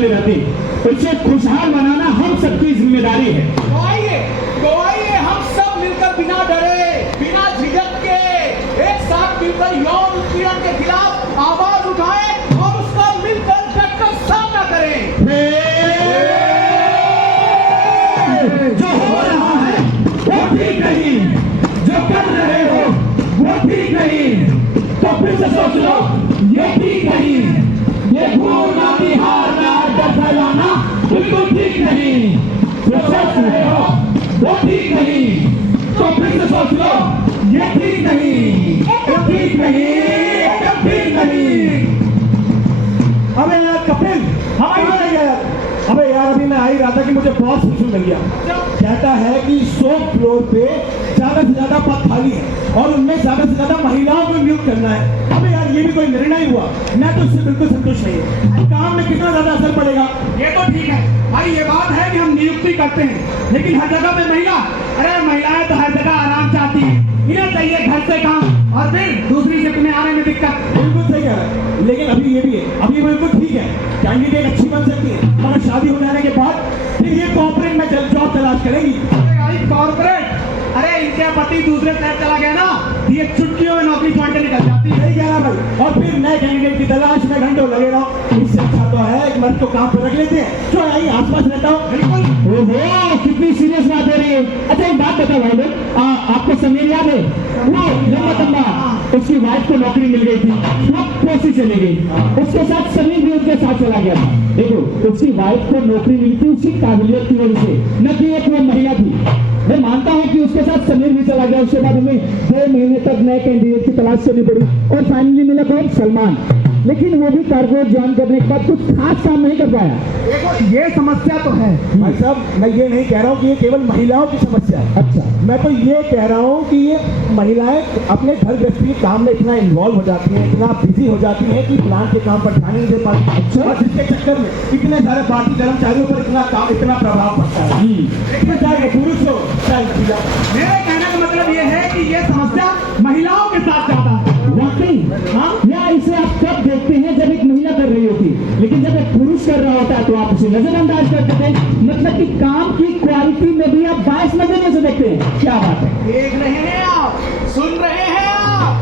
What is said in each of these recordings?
में रहते हैं। उसे खुशहाल बनाना हम सबकी जिम्मेदारी है। तो आइए हम सब मिलकर बिना डरे, बिना झिझक के एक साथ मिलकर यौन उत्पीड़न के खिलाफ आवाज उठाएं और उसका मिलकर डटकर सामना करें। जो हो रहा है वो ठीक नहीं, जो कर रहे हो वो ठीक नहीं, तो फिर से सोच लो ये ठीक नहीं। ये घूरना, बिहारना, डर फैलाना बिल्कुल ठीक नहीं। जो सोच रहे हो वो ठीक नहीं, तो फिर से सोच लो ये ठीक नहीं, ये ठीक नहीं, ये ठीक नहीं। अबे यार कपिल, हमारे यार, अबे यार अभी मैं आ ही रहा था कि मुझे बहुत सूचना मिल गया। कहता है कि 100 फ्लोर पे ज्यादा से ज्यादा पद खाली है और उनमें ज्यादा से ज्यादा महिलाओं को नियुक्त करना है। अबे यार ये भी कोई निर्णय हुआ? मैं तो इससे बिल्कुल संतुष्ट नहीं। काम में कितना ज्यादा असर पड़ेगा? ये तो ठीक है भाई, ये बात है कि हम नियुक्ति करते हैं, लेकिन हर जगह पे महिला, अरे महिलाएं तो हर जगह आराम चाहती हैं, इन्हें चाहिए घर से काम और फिर दूसरी शिफ्ट में आने में दिक्कत। बिल्कुल सही है, लेकिन अभी ये भी है, अभी बिल्कुल ठीक है, कैंडिडेट अच्छी बन सकती है, मगर शादी हो जाने के बाद फिर ये कॉर्पोरेट में जॉब तलाश करेगी। कॉर्पोरेट, अरे इनके पति दूसरे शहर चला गया ना, ये चुटकियों में नौकरी छोड़ के निकल जाती है। सही कह रहा भाई, और फिर नए कैंडिडेट की तलाश में घंटों लगे रहो। इससे अच्छा तो है कि मर्द को काम पर रख लेते हैं, जो यही आसपास रहता हो। बिल्कुल। ओहो, कितनी सीरियस बात हो रही है। अच्छा एक बात बताओ भाई लोग, आपको समीर याद है? वो लंबा तंबा, उसकी वाइफ को नौकरी मिल गई थी, वो कोसी चली गई, उसके साथ समीर भी उसके साथ चला गया था। देखो, उसकी वाइफ को नौकरी मिली थी उसकी काबिलियत की वजह से, न कि एक वो महिला थी। मैं मानता हूं कि उसके साथ समीर भी चला गया। उसके बाद हमें 2 महीने तक नए कैंडिडेट की तलाश करनी पड़ी और फाइनली मिला कौन? सलमान। लेकिन वो भी कॉर्पोरेट ज्वाइन करने के बाद कुछ खास काम नहीं कर पाया। देखो ये समस्या तो है भाई साहब, मैं ये नहीं कह रहा हूँ कि ये केवल महिलाओं की समस्या है। अच्छा, मैं तो ये कह रहा हूँ कि ये महिलाएं अपने घर गृहस्थी के काम में इतना इन्वॉल्व हो जाती हैं, इतना बिजी हो जाती हैं कि प्लांट के काम पर ध्यान नहीं दे पाती। अच्छा। और जिसके चक्कर में इतने सारे बाकी कर्मचारियों पर इतना प्रभाव पड़ता है। इसमें चाहे वो पुरुष हो चाहे महिला। मेरे कहने का मतलब ये है कि ये समस्या महिलाओं के साथ ज्यादा है। वाकई हाँ, या इसे आप कब देखते हैं जब एक महिला कर रही होती, लेकिन जब एक पुरुष कर रहा होता है तो आप उसे नजरअंदाज कर देते हैं। मतलब कि काम की क्वालिटी में भी आप 22 नजरिए से देखते हैं। क्या बात है? देख रहे हैं आप, सुन रहे हैं आप,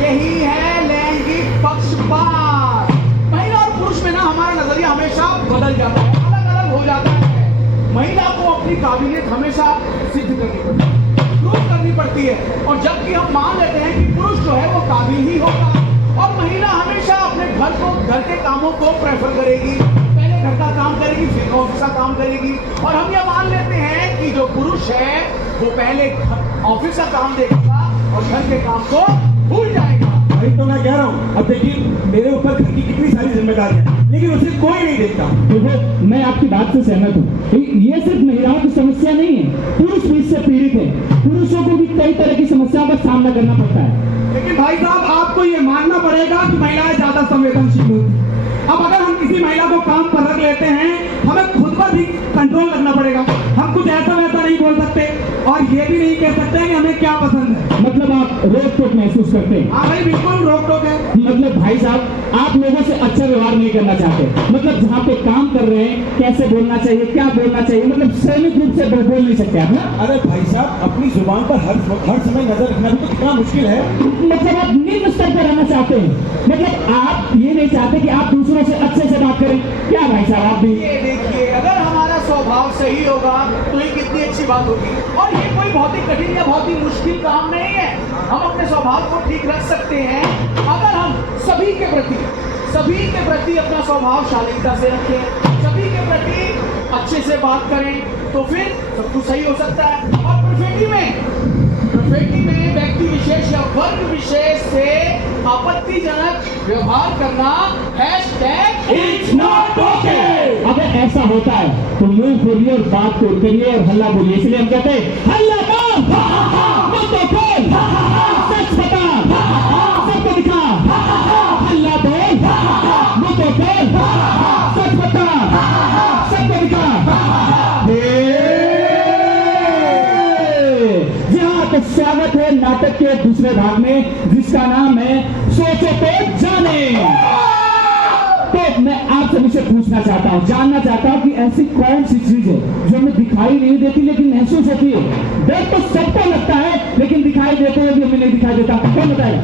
यही है लैंगिक पक्षपात। महिला और पुरुष में ना हमारा नजरिया हमेशा बदल जाता है, अलग अलग हो जाता है। महिला को अपनी काबिलियत हमेशा सिद्ध करनी पड़ती है, प्रूव करनी पड़ती है, और जबकि हम मान लेते हैं कि पुरुष जो है वो काबिल ही होगा, और महिला हमेशा अपने घर के कामों को प्रेफर करेगी, पहले घर का काम करेगी फिर ऑफिस का काम करेगी। और हम ये मान लेते हैं कि जो पुरुष है वो पहले ऑफिस का काम देखेगा और घर के काम को भूल जाएगा। भाई तो मैं कह रहा हूँ, अब देखिए मेरे ऊपर घर की कितनी सारी जिम्मेदारियां हैं, लेकिन उसे कोई नहीं देखता। देखो, मैं आपकी बात से सहमत हूँ। ये सिर्फ महिलाओं की समस्या नहीं है, पुरुष भी इससे पीड़ित है। पुरुषों को भी कई तरह की समस्याओं का सामना करना पड़ता है। लेकिन भाई साहब आपको ये मानना पड़ेगा कि महिलाएं ज्यादा संवेदनशील होती हैं। अब अगर हम किसी महिला को काम पर रख लेते हैं, हमें खुद पर भी कंट्रोल रखना पड़ेगा। हम कुछ ऐसा वैसा नहीं बोल सकते और ये भी नहीं कह सकते कि हमें क्या पसंद है। मतलब आप रोक टोक महसूस करते हैं? हाँ भाई बिल्कुल रोक टोक है। मतलब भाई साहब, आप लोगों से अच्छा व्यवहार नहीं करना चाहते। मतलब जहाँ पे काम कर रहे हैं कैसे बोलना चाहिए, क्या बोलना चाहिए, मतलब सैनिक रूप से बोल नहीं सकते आप ना? अरे भाई साहब, अपनी जुबान पर हर समय नजर रखना भी तो कितना मुश्किल है। मतलब आप निम्न स्तर पर रहना चाहते हैं, मतलब आप ये नहीं चाहते कि आप दूसरों से अच्छे से बात करें। क्या भाई साहब, आप भी ये देखिए, अगर हमारा स्वभाव सही होगा तो ये कितनी अच्छी बात होगी। और ये कोई बहुत ही कठिन या बहुत ही मुश्किल काम नहीं है। हम अपने स्वभाव को ठीक रख सकते हैं अगर हम सभी के प्रति अपना स्वभाव शालीनता से रखें, सभी के प्रति अच्छे से बात करें, तो फिर सब कुछ सही हो सकता है। और परफेक्टी में व्यक्ति विशेष या वर्ग विशेष से आपत्तिजनक व्यवहार करना It's not okay। अगर ऐसा होता है तो मुंह खोलिए और बात तोड़ करिए और हल्ला बोलिए। इसलिए हम कहते हैं हल्ला बोल, मुंह तो खोल, सच बता, सबको दिखा। हल्ला बोल, मुंह तो खोल, सच बता, सबको दिखा। जी हाँ, तो स्वागत है नाटक के दूसरे भाग में, जिसका नाम है सोचो तो जाने। तो मैं आप सभी से पूछना चाहता हूँ, जानना चाहता हूँ कि ऐसी कौन सी चीज है जो हमें दिखाई नहीं देती लेकिन महसूस होती है। डर तो सबको लगता है लेकिन दिखाई देते हुए भी हमें नहीं दिखाई देता। कौन बताएगा?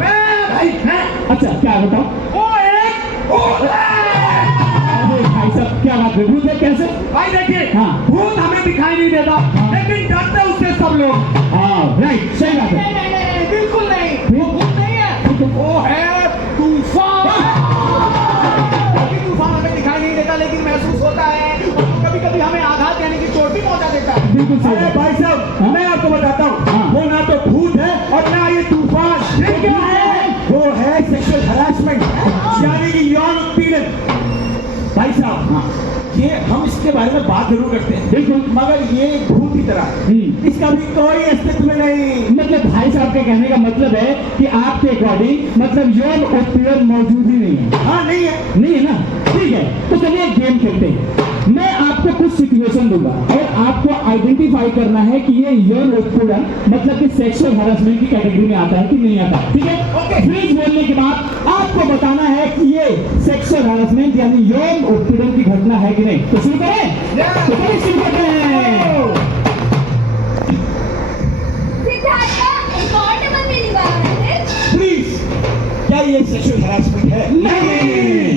अच्छा क्या बताओ? अरे भाई साहब क्या बात है, भूत है कैसे? भाई देखिए, हाँ। भूत हमें दिखाई नहीं देता, लेकिन डरते उससे सब लोग। हाँ राइट, सही बात है। नहीं, बिल्कुल नहीं, वो भूत नहीं है, वो है तूफान। तूफान हमें दिखाई नहीं देता लेकिन महसूस होता है, और कभी कभी हमें आघात यानी कि चोट भी पहुंचा देता है। बिल्कुल सही अरे बात। भाई साहब, हाँ? मैं आपको बताता हूँ, हाँ। वो ना तो भूत है और ना ये तूफान। ये क्या है? वो है सेक्सुअल हरासमेंट, यानी कि यौन उत्पीड़न। भाई साहब, हाँ ये हम इसके बारे में बात जरूर करते हैं, बिल्कुल। मगर ये भूत की तरह है। इसका भी कोई अस्तित्व नहीं। मतलब भाई साहब के कहने का मतलब है कि आपके अकॉर्डिंग मतलब यौन उत्पीड़न मौजूद ही नहीं है। हाँ, नहीं है। नहीं है ना? ठीक है, तो चलिए एक गेम खेलते हैं। मैं आपको कुछ सिचुएशन दूंगा और आपको आइडेंटिफाई करना है कि ये यौन उत्पीड़न मतलब कि सेक्सुअल हरासमेंट की कैटेगरी में आता है कि नहीं आता। ठीक है? ओके। फ्रीज बोलने के बाद आपको बताना है कि ये सेक्सुअल हरासमेंट यानी यौन उत्पीड़न की घटना है कि नहीं। तो शुरू करें? तो चलिए शुरू करते हैं। सिद्धार्थ का एक और डबल मीनिंग वाला है। प्लीज, क्या ये सेक्सुअल हरासमेंट है? नहीं।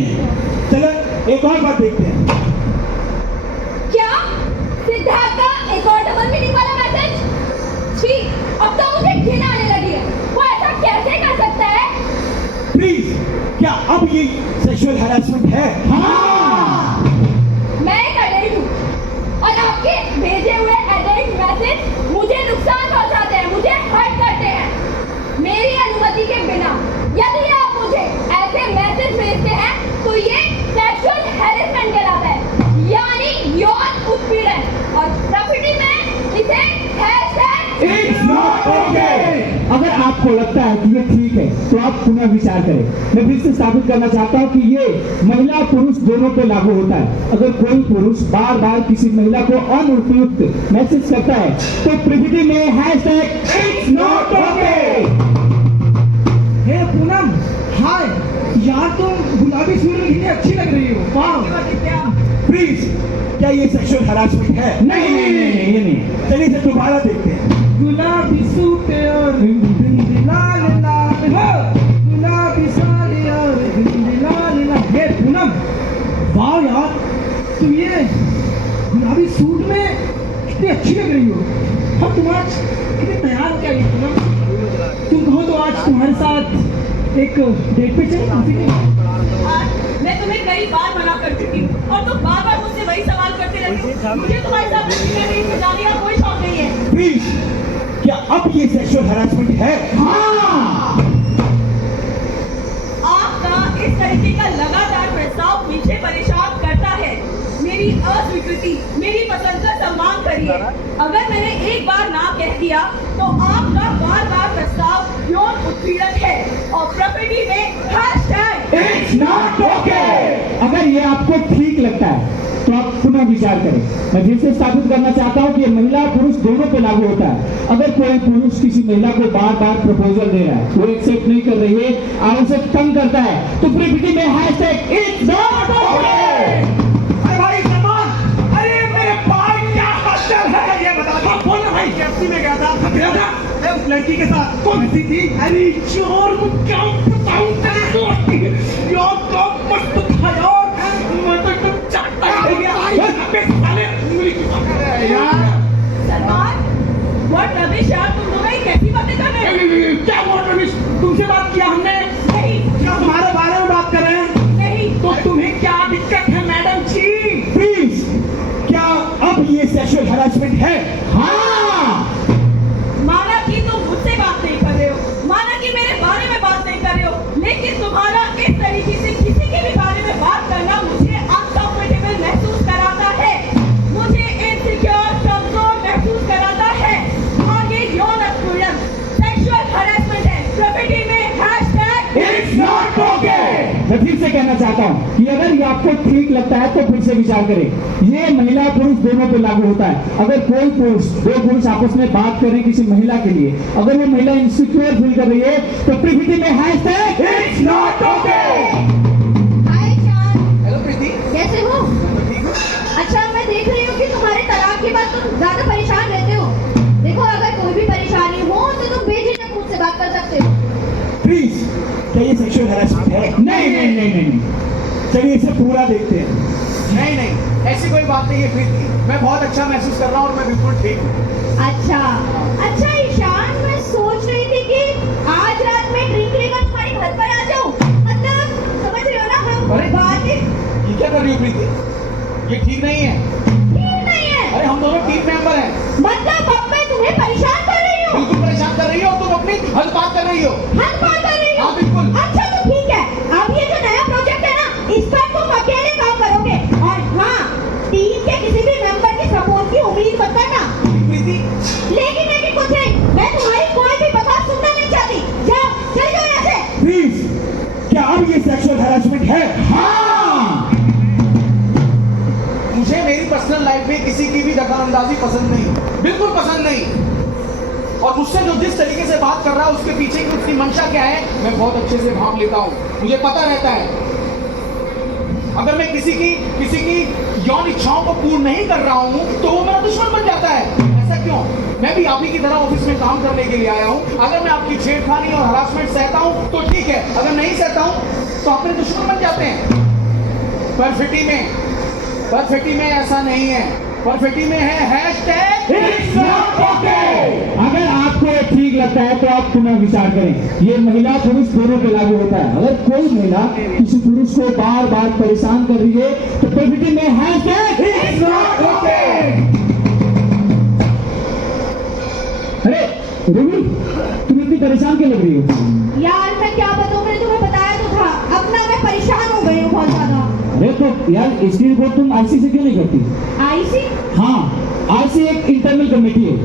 चलो एक और बात देखते हैं। क्या सिद्धार्थ का एक और डबल मीनिंग वाला मैसेज? छी, अब तो मुझे घिन आने लगी है। वो ऐसा कैसे कर सकता है? प्लीज, क्या अब ये सेक्सुअल हरासमेंट है? हाँ। मैं एक एडेंट हूँ और आपके भेजे हुए एडेंट मैसेज मुझे नुकसान पहुंचाते हैं, मुझे हर्ट करते हैं। मेरी अनुमति के बिना यदि आप मुझे ऐसे मैसेज भेजते हैं तो ये सेक्सुअल हैरेसमेंट कहलाता है, यानी यौन उत्पीड़न। और प्रॉपर्टी में इसे It's not okay। अगर आपको लगता है कि ये ठीक है तो आप पुनः विचार करें। मैं फिर से स्थापित करना चाहता हूँ कि ये महिला पुरुष दोनों पे लागू होता है। अगर कोई पुरुष बार बार किसी महिला को अनुपयुक्त मैसेज करता है तो प्रकृति में हैशटैग It's not okay। हे पूनम, हाय यार, तुम गुलाबी सूट में कितनी अच्छी लग रही हो। वाह। प्लीज, क्या ये सेक्सुअल हरासमेंट है? नहीं नहीं नहीं नहीं, ये नहीं। चलिए इसे दोबारा देखते हैं। गुलाबी सूट और लाल लाल हो, गुलाबी साड़ी और लाल लाल। हे पूनम, वाह यार, तुम ये गुलाबी सूट में कितनी अच्छी लग रही हो। अब तुम आज कितनी तैयार हो क्या ये पूनम? तुम कहो तो आज तुम्हारे साथ एक डेट पे चले काफी नहीं। मैं तुम्हें कई बार मना कर चुकी हूँ और तुम बार बार मुझसे वही सवाल करते रहते हो। मुझे तुम्हारे साथ जाने का कोई शौक नहीं है। प्लीज, क्या अब ये सेक्सुअल हरासमेंट है? हाँ। आपका इस तरीके का लगातार प्रस्ताव मुझे परेशान करता है। मेरी अस्वीकृति, मेरी पसंद का सम्मान करिए। अगर मैंने एक बार ना कह दिया तो आपका बार बार प्रस्ताव यौन उत्पीड़न है और प्रॉपर्टी में हैशटैग It's not okay। अगर ये आपको ठीक लगता है तो आप पुनः विचार करें। मैं फिर से स्थापित करना चाहता हूँ कि ये महिला पुरुष दोनों पे लागू होता है। अगर कोई पुरुष किसी महिला को बार बार प्रपोजल दे रहा है, वो एक्सेप्ट नहीं कर रही है और उसे तंग करता है तो प्रकृति में हैशटैग It's not okay। अरे भाई सलमान, अरे मेरे भाई क्या हालचाल है ये बता। हाँ बोल ना भाई, कैप्सी में गया था उस लड़की के साथ। कौन सी थी? अरे चोर, को क्या बताऊं तेरे को यार, तो मस्त था यार। मैं तो एकदम चाटता ही गया। अबे साले उंगली की यार। सलमान, व्हाट रबिश यार, तुम दोनों ही कैसी बातें कर रहे हो? क्या बोल रही? तुमसे बात किया हमने नहीं, क्या? तुम्हारे बारे में बात कर रहे हैं। नहीं। तो तुम्हें क्या दिक्कत है मैडम जी? प्लीज, क्या अब ये सेक्सुअल हरासमेंट है? हाँ। माना कि तुम मुझसे बात नहीं कर रहे हो, माना कि मेरे बारे में बात नहीं कर रहे हो, लेकिन तुम्हारा इस तरीके से किसी के भी बारे में बात करना मुझे अनकंफर्टेबल महसूस कराता है, मुझे इनसिक्योर, कमजोर महसूस कराता है। और ये यौन उत्पीड़न, सेक्सुअल हरासमेंट है। प्रॉपर्टी में हैशटैग It's not okay। मैं फिर से कहना चाहता हूँ कि अगर ये आपको ठीक लगता है तो फिर से विचार करें। ये महिला पुरुष दोनों पे लागू होता है। अगर कोई पुरुष, दो पुरुष आपस में बात करें किसी महिला के लिए, अगर वो महिला इनसिक्योर फील कर रही है तो प्रकृति में हैशटैग It's not okay। हाय शान, तुम ज्यादा परेशान रहते हो। देखो अगर कोई भी परेशानी हो तो तुम बेझिझक मुझसे बात कर सकते हो। प्लीज, क्या ये सेक्सुअल हैरेसमेंट है? नहीं नहीं नहीं नहीं नहीं। चलिए इसे पूरा देखते हैं। नहीं नहीं, ऐसी कोई बात नहीं है प्रीति, मैं बहुत अच्छा महसूस कर रहा हूँ और मैं बिल्कुल ठीक हूँ। अच्छा अच्छा ईशान, मैं सोच रही थी कि आज रात में ड्रिंक लेकर तुम्हारे घर पर आ जाऊं। मतलब समझ रहे हो ना, हम अरे! बात ही ये क्या कर रही हो प्रीति? ये ठीक नहीं है। ठीक नहीं है। अरे हम दोनों टीम मेंबर हैं। मतलब अब मैं तुम्हें परेशान कर रही हूँ। बिल्कुल परेशान कर रही हो, तुम अपनी हद बात कर रही हो। हद पार कर रही हूँ। हाँ, बिल्कुल। अच्छा तो ठीक है, अब ये जो नया प्रोजेक्ट है ना, इस पर तुम अकेले काम करोगे। और हाँ, टीम के किसी भी मेंबर की सपोर्ट की उम्मीद मत करना। प्रीति, लेकिन कुछ नहीं, मैं तुम्हारी कोई भी बकवास सुनना नहीं चाहती। जाओ, चले जाओ यहाँ से। प्लीज, क्या अब ये सेक्सुअल हैरेसमेंट है? हाँ, मुझे मेरी पर्सनल लाइफ में किसी की भी दखलंदाजी पसंद नहीं, बिल्कुल पसंद नहीं। और मुझसे जो जिस तरीके से बात कर रहा है उसके पीछे की उसकी मंशा क्या है मैं बहुत अच्छे से भांप लेता हूँ, मुझे पता रहता है। अगर मैं किसी की यौन इच्छाओं को पूर्ण नहीं कर रहा हूँ तो वो मेरा दुश्मन बन जाता है। ऐसा क्यों? मैं भी आप ही की तरह ऑफिस में काम करने के लिए आया हूँ। अगर मैं आपकी छेड़खानी और हरासमेंट सहता हूँ तो ठीक है, अगर नहीं सहता हूँ तो आप मेरे दुश्मन बन जाते हैं। परफेक्टी में ऐसा नहीं है। परफेक्टी में है हैशटैग It's not okay। अगर आपको ये ठीक लगता है तो आप पुनः विचार करें। ये महिला पुरुष दोनों पे लागू होता है। अगर कोई महिला किसी पुरुष को बार बार परेशान कर रही है तो प्रकृति में हैशटैग It's not okay। अरे रूबी, तुम इतनी परेशान क्यों लग रही हो? यार मैं क्या बताऊँ, मैंने तुम्हें बताया तो था, अब ना मैं परेशान हो गई हूँ बहुत ज्यादा। अरे तो यार इसकी रिपोर्ट तुम आईसी से क्यों नहीं करती? आईसी? हाँ, आईसी एक इंटरनल कमेटी है।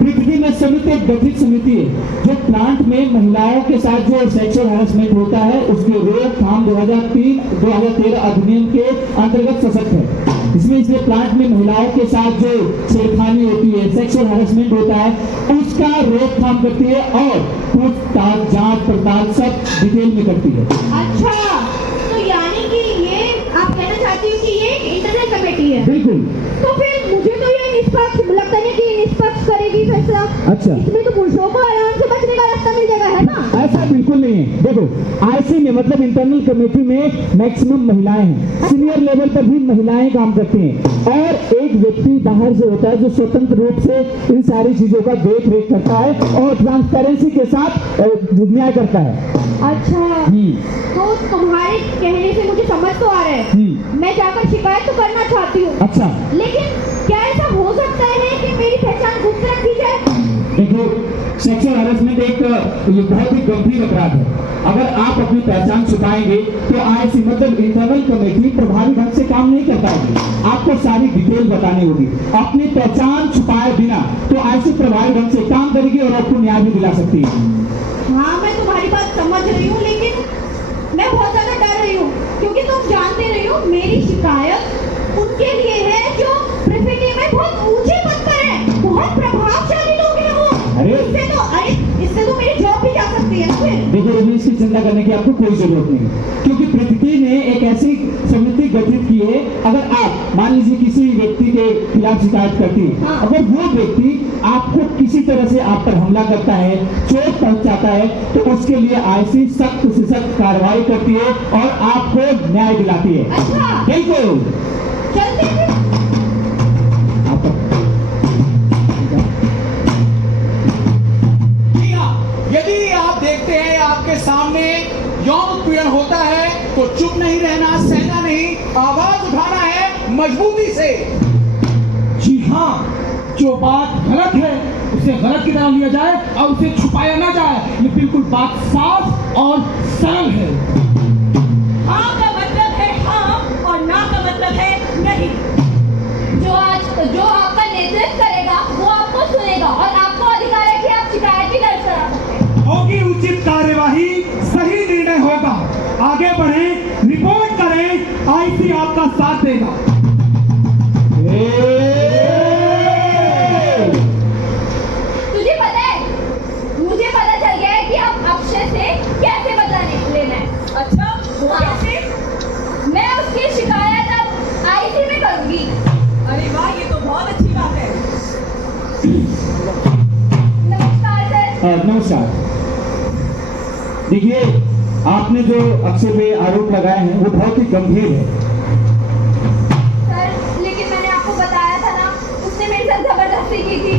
पृथ्वी में समिति एक गठित समिति है जो प्लांट में महिलाओं के साथ जो सेक्सुअल हैरेसमेंट होता है उसके रोकथाम 2013 अधिनियम के अंतर्गत सशक्त है। इसमें इसलिए प्लांट में महिलाओं के साथ जो छेड़खानी होती है, सेक्सुअल हैरेसमेंट होता है, उसका रोकथाम करती है और पूछताछ, जांच पड़ताल सब डिटेल में करती है। अच्छा, तो यानी कि ये आप कहना चाहती हो कि ये एक इंटरनल कमेटी है? बिल्कुल। तो फिर मुझे तो ये निष्पक्ष लगता है कि निष्पक्ष करेगी फैसला। अच्छा। इसमें तो पुरुषों को आराम से बचने का रास्ता मिल जाएगा, है ना? ऐसा बिल्कुल नहीं है। देखो, आईसी में मतलब इंटरनल कमेटी में मैक्सिमम महिलाएं हैं। सीनियर लेवल पर भी महिलाएं काम करती हैं और एक व्यक्ति बाहर से होता है जो स्वतंत्र रूप से इन सारी चीजों का देख रेख करता है और ट्रांसपेरेंसी के साथ न्याय करता है। अच्छा, तो तुम्हारे कहने से मुझे समझ तो आ रहा है। मैं जाकर शिकायत तो करना चाहती हूँ। अच्छा, लेकिन क्या ऐसा हो सकता है कि मेरी पहचान गुप्त रखी जाए? देखो, सेक्सुअल हैरेसमेंट एक ये बहुत ही गंभीर अपराध है। अगर आप अपनी पहचान छुपाएंगे तो आईसी मतलब इंटरनल कमेटी प्रभावी ढंग से काम नहीं कर पाएगी। आपको सारी डिटेल बतानी होगी। अपनी पहचान छुपाए बिना तो आईसी प्रभावी ढंग से काम करेगी और आपको न्याय भी दिला सकती है। हाँ, मैं तुम्हारी बात समझ रही हूँ, लेकिन मैं बहुत ज्यादा डर रही हूँ क्योंकि तुम जानते रही हो मेरी शिकायत उनके लिए है जो प्रकृति में बहुत ऊंचे पद पर है, बहुत प्रभावशाली लोग हैं वो। इससे तो मेरी जॉब भी जा सकती है ना फिर। देखो रवि, इसकी चिंता करने की आपको कोई जरूरत नहीं है क्योंकि पृथ्वी ने एक ऐसी समिति गठित की है। अगर आप मान लीजिए किसी व्यक्ति के खिलाफ शिकायत करती है, हाँ। अगर वो व्यक्ति आपको किसी तरह से आप पर हमला करता है, चोट पहुंचाता है, तो उसके लिए आईसी सख्त से सख्त कार्रवाई करती है और आपको न्याय दिलाती है। अच्छा, बिल्कुल। चलते हैं। जी हाँ, यदि आप देखते हैं आपके सामने यौन उत्पीड़न होता है तो चुप नहीं रहना, सहना नहीं, आवाज उठाना है मजबूती से। जी हाँ, जो बात गलत है उसे गलत की तरह लिया जाए और उसे छुपाया ना जाए। ये बिल्कुल बात साफ और सरल है। हाँ का मतलब है हाँ और ना का मतलब है नहीं। जो आपका नेतृत्व करेगा वो आपको सुनेगा और आपको अधिकार है कि आप शिकायत भी दर्ज करा सकते हैं। होगी उचित कार्यवाही, सही निर्णय होगा। आगे बढ़ें, रिपोर्ट करें, आईसी आपका साथ देगा। तुझे पता है, मुझे पता चल गया है कि अब अक्षय से कैसे बदला लेना है। अच्छा, वो हाँ। कैसे? मैं उसकी शिकायत अब आईसी में करूंगी। अरे वाह, ये तो बहुत अच्छी बात है। नमस्कार सर। नमस्कार। देखिए, आपने जो अक्षय पे आरोप लगाए हैं वो बहुत ही गंभीर है। सर लेकिन मैंने आपको बताया था ना, उसने मेरे साथ जबरदस्ती की थी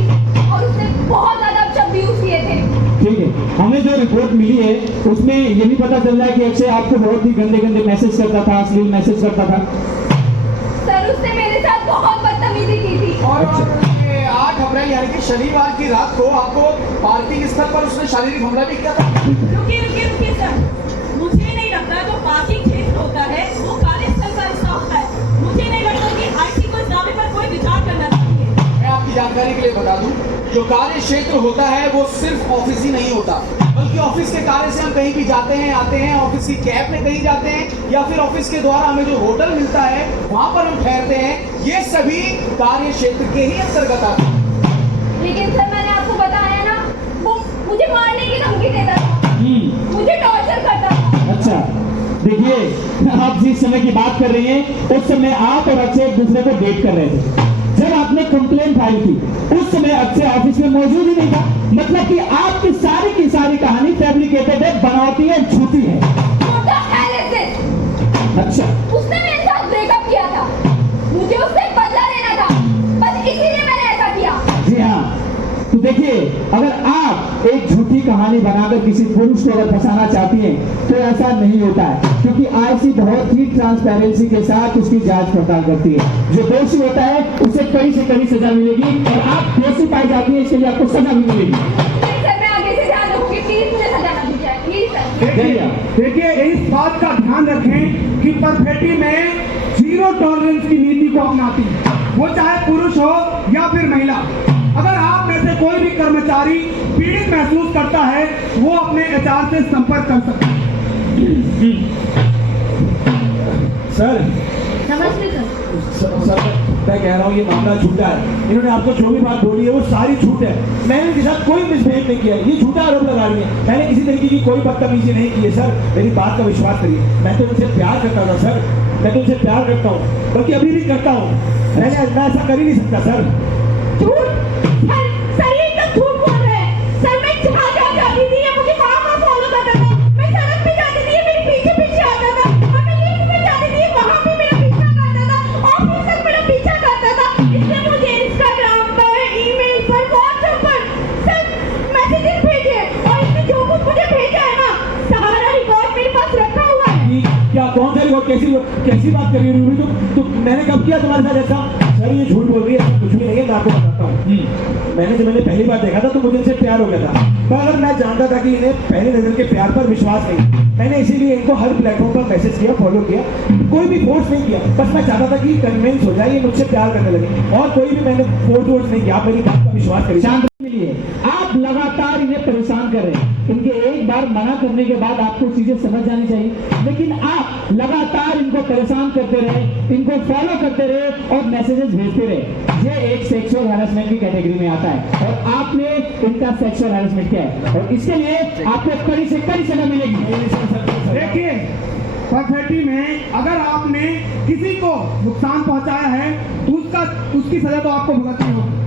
और उसने बहुत ज्यादा शब्द यूज किए थे। ठीक है, हमें जो रिपोर्ट मिली है उसमें ये भी पता चल रहा है कि अक्षय आपको बहुत ही गंदे गंदे मैसेज करता था, अश्लील मैसेज करता था। सर उसने मेरे साथ बहुत बदतमीजी की थी। और ये 8 अप्रैल यानी कि शनिवार की रात को आपको पार्किंग स्थल पर उसने शारीरिक हमला भी किया था। रुकिए सर, मुझे नहीं लगता जो पार्किंग क्षेत्र होता है वो कार्यस्थल का हिस्सा होता है। मुझे नहीं लगता कि आईसी को इस दावे पर कोई विचार करना चाहिए। मैं आपकी जानकारी के लिए बता दूं, जो कार्य क्षेत्र होता है वो सिर्फ ऑफिस ही नहीं होता, बल्कि ऑफिस के कार्य से हम कहीं भी जाते हैं, आते हैं, ऑफिस की कैब में कहीं जाते हैं या फिर ऑफिस के द्वारा हमें जो होटल मिलता है वहां पर हम ठहरते हैं। ये सभी कार्य क्षेत्र के ही अंतर्गत आते हैं। लेकिन सर मैंने आपको बताया ना, वो मुझे मारने की धमकी देता था, मुझे टॉर्चर करता था। अच्छा, देखिए, आप जिस समय की बात कर रही हैं उस समय आप और अक्षय एक दूसरे को डेट कर रहे थे। जब आपने कंप्लेंट फाइल की उस समय अक्षय ऑफिस में मौजूद ही नहीं था। मतलब कि आपकी सारी की सारी कहानी फैब्रिकेटेड है, बनावटी है, झूठी है। छोटा एलिसिस। अच्छा, उसने मेरे साथ ब्रेकअप किया था, मुझे उससे बदला लेना था, बस इसीलिए मैंने ऐसा किया। जी हाँ, तो देखिए, अगर आप एक झूठी कहानी बनाकर किसी पुरुष को अगर फंसाना चाहती हैं तो ऐसा नहीं होता है, क्योंकि आईसी बहुत ही ट्रांसपेरेंसी के साथ उसकी जांच पड़ताल करती है। जो दोषी होता है उसे कड़ी से कड़ी सजा मिलेगी और आप दोषी पाई जाती है इसके लिए आपको सजा भी मिलेगी। सर मैं आगे से ध्यान रखूंगी, प्लीज मुझे सजा ना दी जाए, प्लीज सर। देखिए, इस बात का ध्यान रखें कि परफेटी में 0 टॉलरेंस की नीति को अपनाती है, वो चाहे पुरुष हो या फिर महिला। अगर आप में से कोई भी कर्मचारी पीड़ित महसूस करता है वो अपने एचआर से संपर्क कर सकता है। सर नमस्ते सर। सर मैं कह रहा हूँ ये मामला झूठा है। इन्होंने आपको जो भी बात बोली है वो सारी झूठ है। मैंने इनके साथ कोई मिसबिहेव नहीं किया है, ये झूठा आरोप लगा रही है। मैंने किसी तरीके की कोई बदतमीजी नहीं की है। सर मेरी बात का विश्वास करिए, मैं तो इनसे प्यार करता था सर, मैं तो इनसे प्यार करता हूँ, बल्कि अभी भी करता हूँ। मैं ऐसा कर ही नहीं सकता सर। सर ये तो झूठ बोल रहे हैं। सर मैं जहाँ जहाँ जाती थी ये मुझे वहाँ फॉलो करता था। मैं सड़क पे जाती थी ये मेरे पीछे पीछे आता था। और मैं लिफ्ट में जाती थी वहाँ भी मेरा पीछा करता था। ऑफिस तक मेरा पीछा करता था। इसने मुझे इंस्टाग्राम पर, ईमेल पर, व्हाट्सएप पर सर मैसेजेस भेजे और इसने जो कुछ मुझे भेजा है ना सारा रिकॉर्ड मेरे पास रखा हुआ है। क्या कौन सा रिकॉर्ड, कैसी बात कर रही है रूबी? तो मैंने कब किया तुम्हारे साथ ऐसा? सर ये झूठ बोल रही है, कुछ भी नहीं है। मैं आपको बताता हूँ, मैंने पहली बार देखा था तो मुझे इनसे प्यार हो गया था, पर अगर मैं जानता था कि इन्हें पहले नजर के प्यार पर विश्वास नहीं, मैंने इसीलिए इनको हर प्लेटफॉर्म पर मैसेज किया, फॉलो किया, कोई भी फोर्स नहीं किया। बस मैं चाहता था कि कन्विंस हो जाए, ये मुझसे प्यार करने लगे, और कोई भी मैंने फोर्स नहीं किया। आप मेरी बात का विश्वास करिए। शांत मिलिए, आप लगातार इन्हें परेशान कर रहे हैं। इनके एक बार मना करने के बाद आपको चीजें समझ जानी चाहिए, लेकिन आप लगातार इनको परेशान करते रहे, इनको फॉलो करते रहे और मैसेजेस भेजते रहे। ये एक सेक्सुअल हैरेसमेंट की कैटेगरी में आता है और आपने इनका सेक्सुअल हैरेसमेंट किया है और इसके लिए आपको कड़ी से कड़ी सजा मिलेगी। देखिए, परफेटी में अगर आपने किसी को नुकसान पहुंचाया है तो उसकी सजा तो आपको भुगतनी होगी।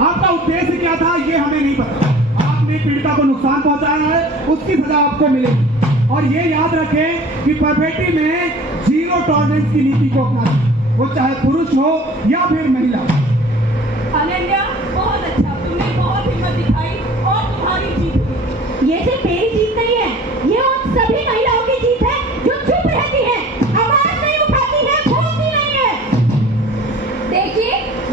आपका उद्देश्य क्या था ये हमें नहीं पता। आपने पीड़िता को नुकसान पहुंचाया है, उसकी सजा आपको मिलेगी। और ये याद रखें कि परफेटी में 0 टॉलरेंस की नीति को अपनाती, वो चाहे पुरुष हो या फिर महिला। अनन्या बहुत अच्छा, तुमने बहुत हिम्मत दिखाई और तुम्हारी जीत हुई। ये सिर्फ मेरी जीत नहीं है, ये उन सभी महिलाओं की जीत है जो चुप रहती हैं, आवाज नहीं उठाती हैं, बोलती नहीं है। देखिए,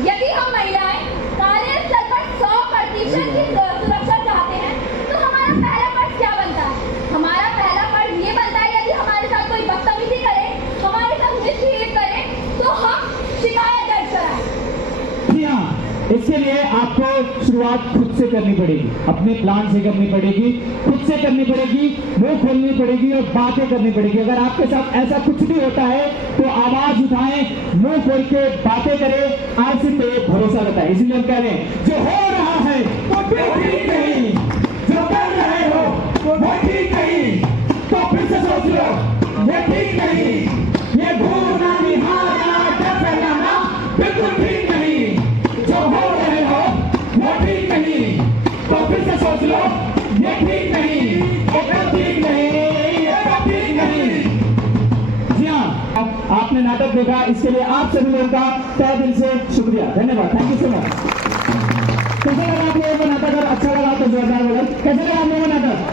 यदि हम महिलाएं कार्यस्थल पर 100% की सुरक्षा चाहते हैं तो हमारा पहला फर्ज क्या बनता है? हमारा पहला फर्ज ये बनता है, यदि हमारे साथ कोई बदतमीजी करे, हमारे साथ मिसबिहेव करे तो हम शिकायत दर्ज कराएं। जी हाँ, इसके लिए आपको शुरुआत खुद से करनी पड़ेगी, अपने प्लान से करनी पड़ेगी, खुद से करनी पड़ेगी, मुंह खोलनी पड़ेगी और बातें करनी पड़ेगी। अगर आपके साथ ऐसा कुछ भी होता है तो आवाज उठाएं, मुंह खोल के बातें करें, आरसी पे भरोसा बताएं। इसीलिए हम कह रहे हैं जो हो रहा है वो ठीक नहीं, जो कर रहे हो वो ठीक नहीं, तो फिर से सोच लो ये ठीक नहीं, ये घूरना निहारना डर फैलाना बिल्कुल ठीक नहीं, जो हो रहे हो वो ठीक मिलेगा। इसके लिए आप सभी लोगों का तहे दिल से शुक्रिया, धन्यवाद, थैंक यू सो मच। कैसा लगा आप लोगों को नाटक? अगर अच्छा लगा तो जोरदार बोलो। कैसा लगा आप लोगों को नाटक?